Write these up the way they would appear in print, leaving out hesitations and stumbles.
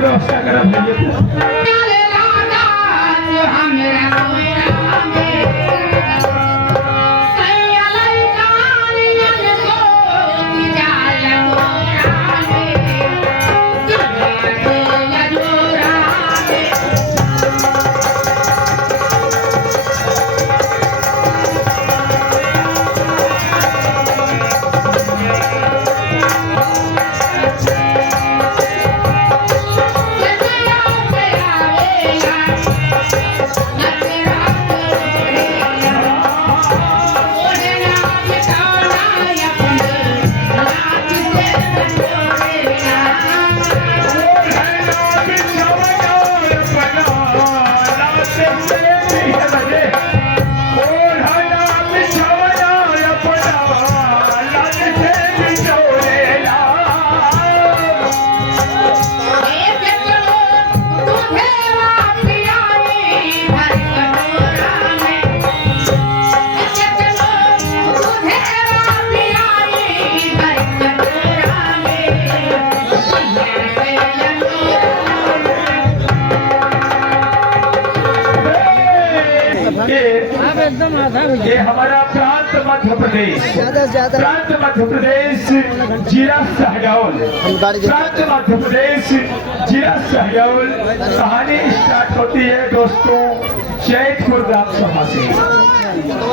व्यवस्था करा भैया ये हमारा प्रांत मध्य प्रदेश प्रांत मध्य प्रदेश जिला सहडौल प्रांत मध्य प्रदेश जिला सहडौल कहानी स्टार्ट होती है दोस्तों जैतपुर ग्राम सभा से।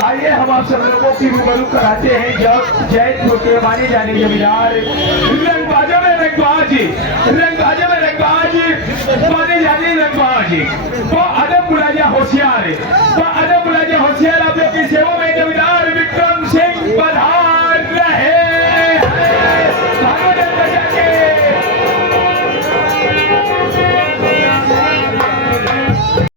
आइए हम आप सब लोगों की रूबरू कराते हैं जब जैतपुर के माने जाने जमींदार रंगबाजों में रंगबाज माने जाने रंगबाज वो अदब बुलाया होशियार आप लोग की सेवा में जमींदार विक्रम सिंह बधा